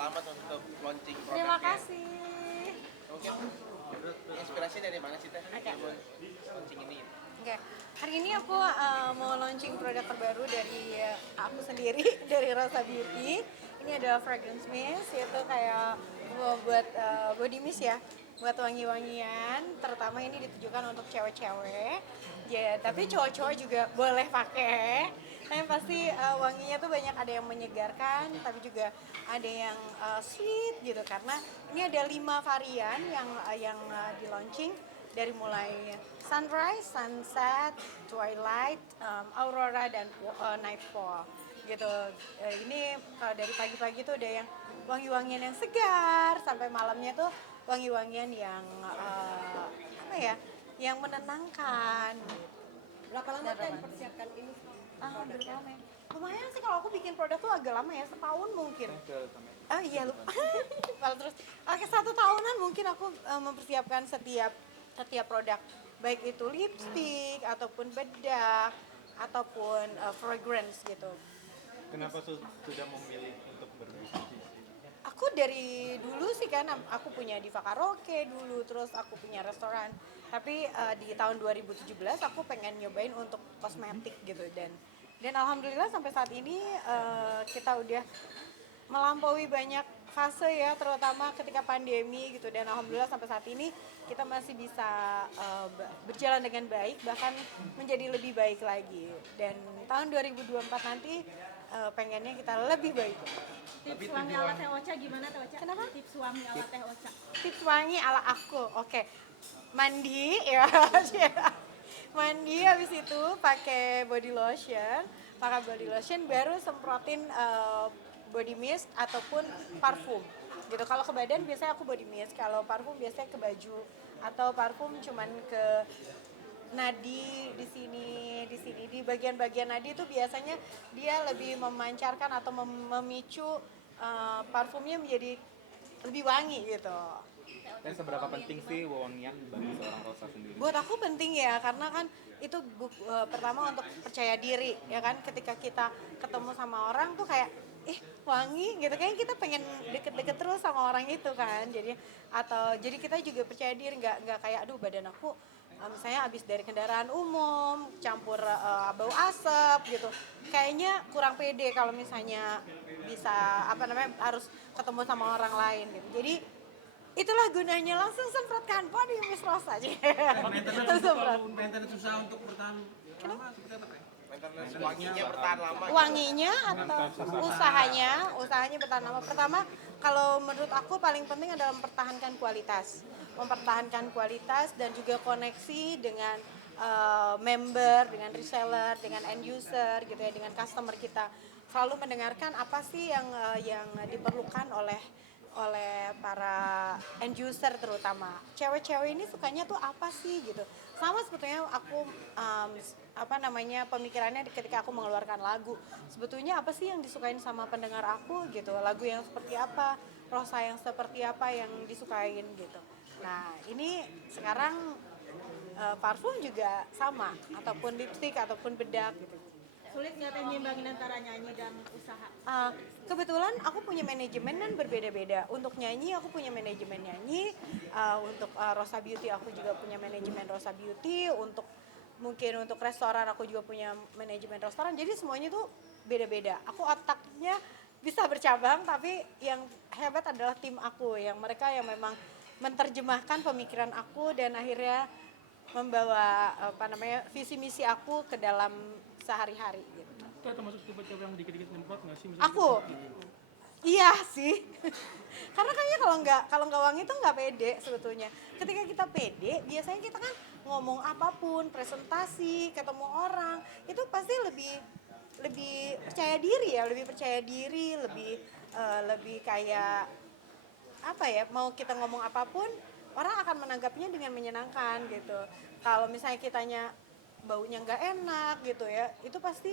selamat untuk launching produknya. Terima kasih. Mungkin inspirasi dari mana sih Teh? Oke. Buat launching ini. Oke, hari ini aku mau launching produk terbaru dari aku sendiri, dari Rosa Beauty. Ini adalah fragrance mist, yaitu kayak buat body mist ya, buat wangi-wangian. Terutama ini ditujukan untuk cewek-cewek. Ya, tapi cowok-cowok juga boleh pakai. Tapi pasti wanginya tuh banyak, ada yang menyegarkan, tapi juga ada yang sweet gitu. Karena ini ada 5 varian yang di launching, dari mulai sunrise, sunset, twilight, aurora, dan nightfall gitu. Ini kalau dari pagi-pagi tuh ada yang wangi-wangian yang segar, sampai malamnya tuh wangi-wangian yang apa ya, yang menenangkan. Berapa lama Teh mempersiapkan ini? Berapa lama ya? Lumayan sih, kalau aku bikin produk tuh agak lama ya, setahun mungkin. Iya lupa. Malah terus, oke, 1 tahunan mungkin aku mempersiapkan setiap produk, baik itu lipstick ataupun bedak ataupun fragrance gitu. Kenapa sudah memilih untuk berbisnis? Aku dari dulu sih kan, aku punya Diva Karaoke dulu, terus aku punya restoran. Tapi di tahun 2017 aku pengen nyobain untuk kosmetik gitu, dan alhamdulillah sampai saat ini kita udah melampaui banyak fase ya, terutama ketika pandemi gitu, dan alhamdulillah sampai saat ini kita masih bisa berjalan dengan baik, bahkan menjadi lebih baik lagi, dan tahun 2024 nanti pengennya kita lebih baik. Tips wangi ala Teh Ocha gimana Teh Ocha? Kenapa? Tips wangi ala Teh Ocha. Tips wangi ala aku, oke. Mandi ya, mandi, habis itu pakai body lotion, baru semprotin body mist ataupun parfum gitu. Kalau ke badan biasanya aku body mist, kalau parfum biasanya ke baju, atau parfum cuman ke nadi di sini di bagian-bagian nadi itu biasanya dia lebih memancarkan atau memicu parfumnya menjadi lebih wangi gitu. Dan seberapa penting sih wewangian bagi seorang Rosa sendiri? Buat aku penting ya, karena kan itu pertama untuk percaya diri ya kan, ketika kita ketemu sama orang tuh kayak wangi gitu, kayaknya kita pengen deket-deket terus sama orang itu kan. Jadi kita juga percaya diri, nggak kayak aduh badan aku misalnya abis dari kendaraan umum campur bau asap gitu, kayaknya kurang pede kalau misalnya bisa harus ketemu sama orang lain gitu. Jadi itulah gunanya, langsung semprotkan body mist Rosa aja. Maintenance susah untuk bertahan lama seperti apa? Maintenance wanginya bertahan lama. Wanginya atau usahanya bertahan lama. Pertama, kalau menurut aku paling penting adalah mempertahankan kualitas dan juga koneksi dengan member, dengan reseller, dengan end user gitu ya, dengan customer kita. Selalu mendengarkan apa sih yang diperlukan oleh para end user, terutama cewek-cewek ini sukanya tuh apa sih gitu. Sama sebetulnya aku pemikirannya ketika aku mengeluarkan lagu, sebetulnya apa sih yang disukain sama pendengar aku gitu, lagu yang seperti apa, Rosa yang seperti apa yang disukain gitu. Nah ini sekarang parfum juga sama, ataupun lipstick ataupun bedak gitu. Sulit nggak Teh nyimbangin antara nyanyi dan usaha? Kebetulan aku punya manajemen kan berbeda-beda. Untuk nyanyi aku punya manajemen nyanyi, untuk Rosa Beauty aku juga punya manajemen Rosa Beauty, mungkin untuk restoran aku juga punya manajemen restoran. Jadi semuanya tuh beda-beda. Aku otaknya bisa bercabang, tapi yang hebat adalah tim aku, yang mereka yang memang menerjemahkan pemikiran aku dan akhirnya membawa visi misi aku ke dalam sehari-hari gitu. Itu termasuk tipe cewek yang dikit-dikit nyemprot nggak sih? Aku iya sih. Karena kayaknya kalau nggak wangi tuh nggak pede sebetulnya. Ketika kita pede, biasanya kita kan ngomong apapun, presentasi, ketemu orang, itu pasti lebih percaya diri, lebih kayak apa ya, mau kita ngomong apapun orang akan menanggapinya dengan menyenangkan gitu. Kalau misalnya kitanya baunya nggak enak gitu ya, itu pasti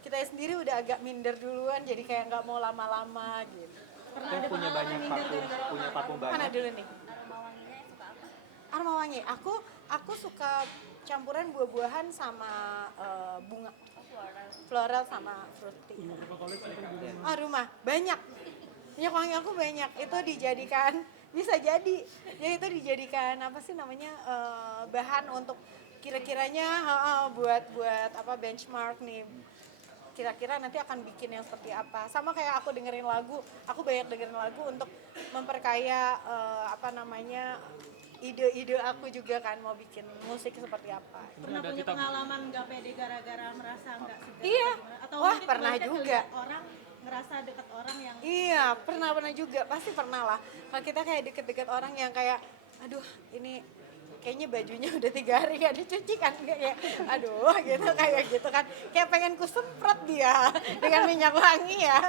kita sendiri udah agak minder duluan, jadi kayak nggak mau lama-lama gitu. Pernah Yang ada punya pengalaman banyak minder parfum, gara-gara punya parfum banyak. Mana dulu nih? aroma wanginya yang suka apa? Aroma wangi. Aku suka campuran buah-buahan sama bunga. Floral sama fruity. Punya berapa koleksi kan juga? Rumah banyak. Minyak wangi aku banyak. Itu dijadikan bisa jadi itu dijadikan apa sih namanya bahan untuk kira-kiranya buat apa benchmark nih, kira-kira nanti akan bikin yang seperti apa. Sama kayak aku dengerin lagu, aku banyak dengerin lagu untuk memperkaya apa namanya ide-ide aku juga kan mau bikin musik seperti apa. Pernah punya pengalaman nggak pede gara-gara merasa nggak segar? Iya. Atau Wah, mungkin pernah sebaliknya juga. ngeliat orang ngerasa deket orang yang Iya, pernah juga, pasti pernah lah. Kalau kita kayak deket-deket orang yang kayak, aduh ini kayaknya bajunya udah 3 hari gak dicuci kan, kayak aduh gitu kayak gitu kan, kayak pengen kusemprot dia dengan minyak wangi ya.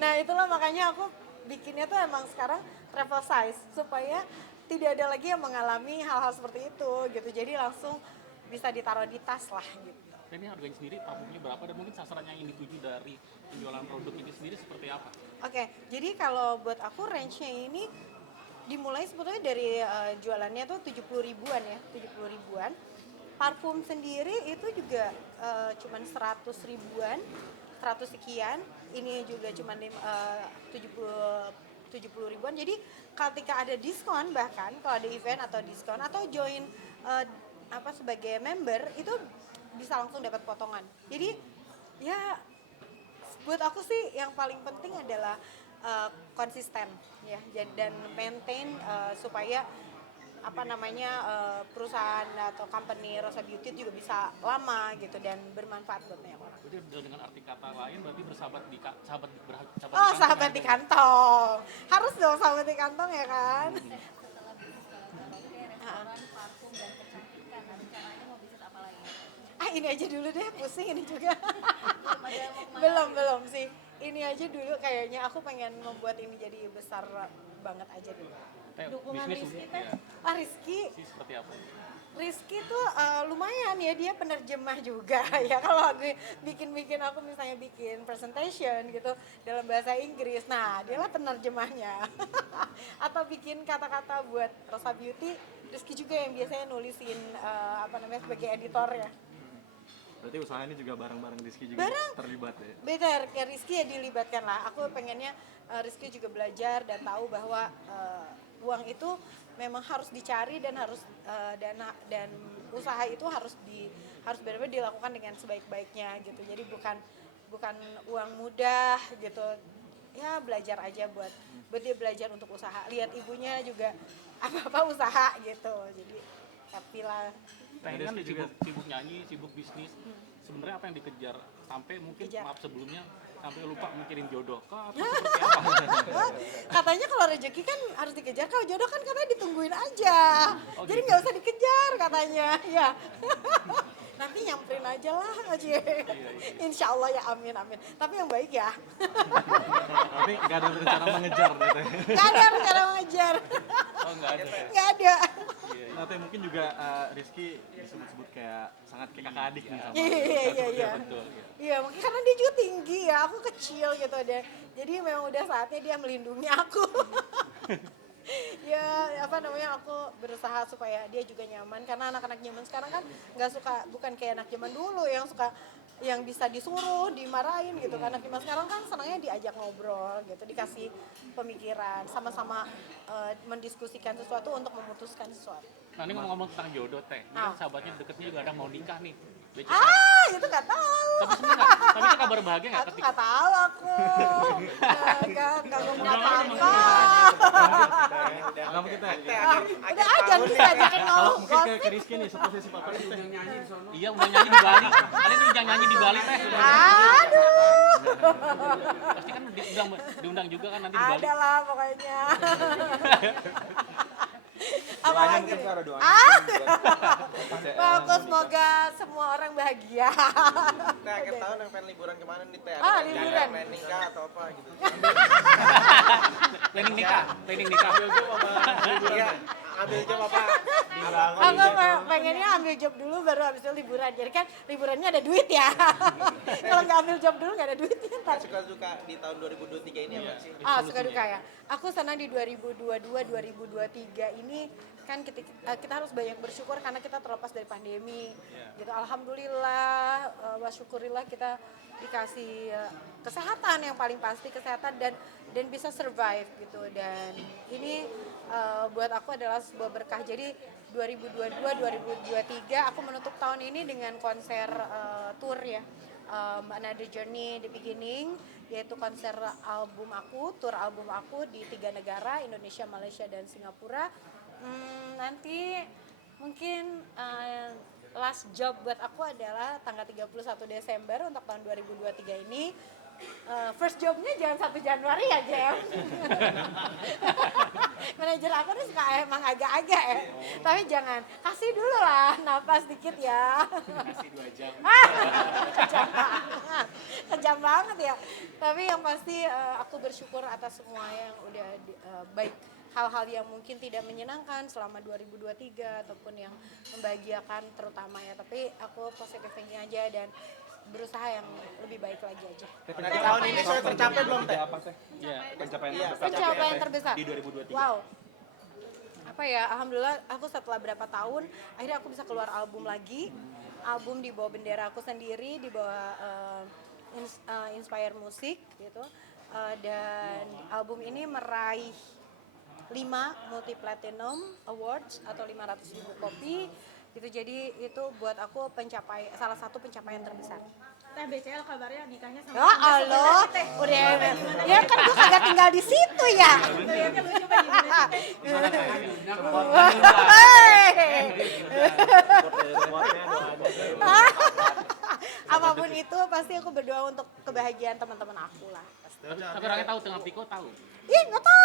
Nah itulah makanya aku bikinnya tuh emang sekarang travel size supaya tidak ada lagi yang mengalami hal-hal seperti itu gitu, jadi langsung bisa ditaruh di tas lah gitu. Dan ini harganya sendiri parfumnya berapa dan mungkin sasarannya yang dituju dari penjualan produk ini sendiri seperti apa? Oke, jadi kalau buat aku range-nya ini dimulai sebetulnya dari jualannya tuh 70 ribuan ya, 70 ribuan. Parfum sendiri itu juga cuman 100 ribuan, 100 sekian. Ini juga cuman 70 ribuan. Jadi ketika ada diskon, bahkan kalau ada event atau diskon atau join apa sebagai member itu bisa langsung dapat potongan. Jadi ya buat aku sih yang paling penting adalah konsisten ya, dan maintain supaya apa namanya perusahaan atau company Rosa Beauty juga bisa lama gitu dan bermanfaat buat banyak orang. Jadi dengan arti kata lain berarti bersahabat di sahabat Oh, sahabat di kantong. Harus dong sahabat di kantong ya kan? setelah bisnis karaoke, restoran, parfum dan kecantikan, rencananya mau bisnis apa lagi? Ini aja dulu deh, pusing ini juga. Ada mau kemana? belum sih. Ini aja dulu kayaknya aku pengen membuat ini jadi besar banget aja dulu. Dukungan bisnis Rizky ya, Rizky sih seperti apa? Rizky tuh lumayan ya, dia penerjemah juga ya. Kalau aku bikin aku misalnya bikin presentation gitu dalam bahasa Inggris, nah dialah penerjemahnya. Atau bikin kata-kata buat Rosa Beauty, Rizky juga yang biasanya nulisin apa namanya sebagai editornya. Berarti usaha ini juga bareng-bareng Rizky juga terlibat ya? Benar, ya Rizky ya dilibatkan lah. Aku pengennya Rizky juga belajar dan tahu bahwa uang itu memang harus dicari dan harus dana dan usaha itu harus benar-benar dilakukan dengan sebaik-baiknya gitu. Jadi bukan uang mudah gitu. Ya belajar aja buat dia belajar untuk usaha. Lihat ibunya juga apa-apa usaha gitu. Jadi happy lah. Pengen kan sibuk nyanyi, sibuk bisnis. Sebenarnya apa yang dikejar sampai mungkin maaf sebelumnya sampai lupa mikirin jodoh kah atau seperti apa? Katanya kalau rezeki kan harus dikejar, kalau jodoh kan katanya ditungguin aja. Jadi gitu. nggak usah dikejar katanya, ya. Nanti nyamperin aja lah, aja. Insya Allah ya, amin. Tapi yang baik ya. Tapi nggak ada rencana mengejar gitu ya? Nggak ada rencana mengejar. Oh nggak ada. Nggak ada. Nah, tapi mungkin juga Rizky disebut-sebut kayak sangat kayak kakak adik nih sama Iya. Betul. Iya, mungkin karena dia juga tinggi ya, aku kecil gitu deh. Jadi memang udah saatnya dia melindungi aku. Ya apa namanya, aku berusaha supaya dia juga nyaman, karena anak-anak zaman sekarang kan nggak suka, bukan kayak anak zaman dulu yang suka yang bisa disuruh, dimarahin gitu. Karena zaman sekarang kan senangnya diajak ngobrol gitu, dikasih pemikiran, sama-sama mendiskusikan sesuatu untuk memutuskan sesuatu. Nah ini ngomong-ngomong tentang jodoh teh, ini kan sahabatnya deketnya juga ada mau nikah nih. Itu nggak tahu. Tapi seneng nggak? Tapi itu kabar bahagia nggak Aku ketika? nggak tahu aku. Nggak ngomong apa-apa. Kenapa kita? Udah aja bisa ajakin Kalau ngomong mungkin gosip. ke Rizky nih, seposisi apa sih teh? Iya udah nyanyi di Bali. Kalian udah nyanyi di Bali teh. Aduh. Pasti kan diundang juga kan nanti di Bali. Ada lah pokoknya. Apa Doanya lagi? mungkin Sarah, doanya Bagus, semoga semua orang bahagia. Teh akhir tahun yang pengen liburan kemana nih Teh? Liburan. Pengen nikah atau apa gitu? Planning nikah. Iya, ambil jam apa? Aku pengennya ambil job dulu baru habis itu liburan. Jadi kan liburannya ada duit ya. Kalau nggak ambil job dulu nggak ada duitnya ntar. Suka-suka di tahun 2023 ini apa sih? Suka duka ya. Aku senang di 2022, 2023 ini kan kita harus banyak bersyukur karena kita terlepas dari pandemi. Gitu. Alhamdulillah, wa syukurillah kita dikasih kesehatan, yang paling pasti kesehatan, dan dan bisa survive gitu. Dan ini buat aku adalah sebuah berkah. Jadi 2022-2023 aku menutup tahun ini dengan konser tour ya, Another Journey The Beginning, yaitu konser album aku, tour album aku di 3 negara, Indonesia, Malaysia, dan Singapura. Nanti mungkin last job buat aku adalah tanggal 31 Desember untuk tahun 2023 ini. First jobnya jangan 1 Januari ya, Jem. Manajer aku nih suka emang agak-agak ya. Tapi jangan, kasih dulu lah napas dikit ya. Kasih 2 jam. Kejam banget. Kejam banget ya. Tapi yang pasti aku bersyukur atas semua yang udah baik. Hal-hal yang mungkin tidak menyenangkan selama 2023 ataupun yang membahagiakan terutama ya. Tapi aku positive thinking aja dan berusaha yang lebih baik lagi aja. Nah, di tahun ini sudah tercapai belum, Teh? Apa Teh? Iya. Pencapaian Iya. terbesar Pencapaian terbesar di 2023. Wow. Apa ya, alhamdulillah aku setelah berapa tahun akhirnya aku bisa keluar album lagi. Album di bawah bendera aku sendiri, di bawah Inspire Music gitu. Dan album ini meraih 5 multi platinum awards atau 500.000 kopi gitu. Jadi itu buat aku salah satu pencapaian terbesar. Teh BCL kabarnya nikahnya sama Ya Allah, udah ya kan gue kagak tinggal di situ ya. Lihatnya lucu kan gimana sih, Teh? Apapun itu pasti aku berdoa untuk kebahagiaan teman-teman aku lah. Tapi orangnya tahu tengah Piko tahu. Ih, nggak tahu.